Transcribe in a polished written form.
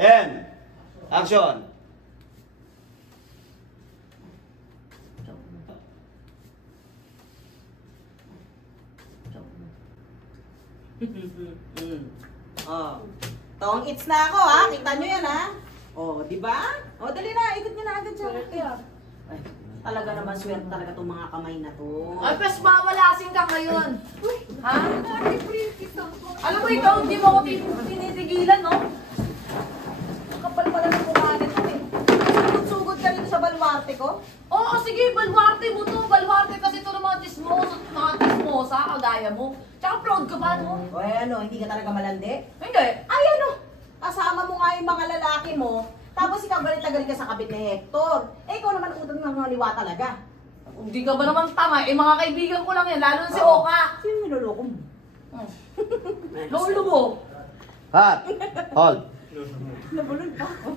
And action. Oh. Tong its na ako ha. Kita nyo yan ha. Oh, di ba? Oh, dali na. Ikot nyo na agad siya. Ay, talaga naman swerte talaga itong mga kamay na to. Ay, pas mamalasing ka ngayon. Ha? Alam mo ikaw, hindi mo ako tinitigilan, no? Kapal pala ng mukha nito eh. Sugod-sugod ka rin sa balwarte ko? Oo, sige, balwarte mo to. Balwarte kasi ito ng mga chismosa, kagaya mo. Tsaka proud ka ba, no? O ano, hindi ka talaga malandi? Hindi. Ay ano, kasama mo nga yung mga lalaki mo, tapos ikaw galit na galit ka sa kabit ni Hector. Eh, ikaw naman utang ng mga liwa talaga. Hindi ka ba naman tanga? Eh, mga kaibigan ko lang yan, lalo na si Oka. Sino yung niloloko mo? Lolo mo. Cut. Hold. Nabulol pa ako.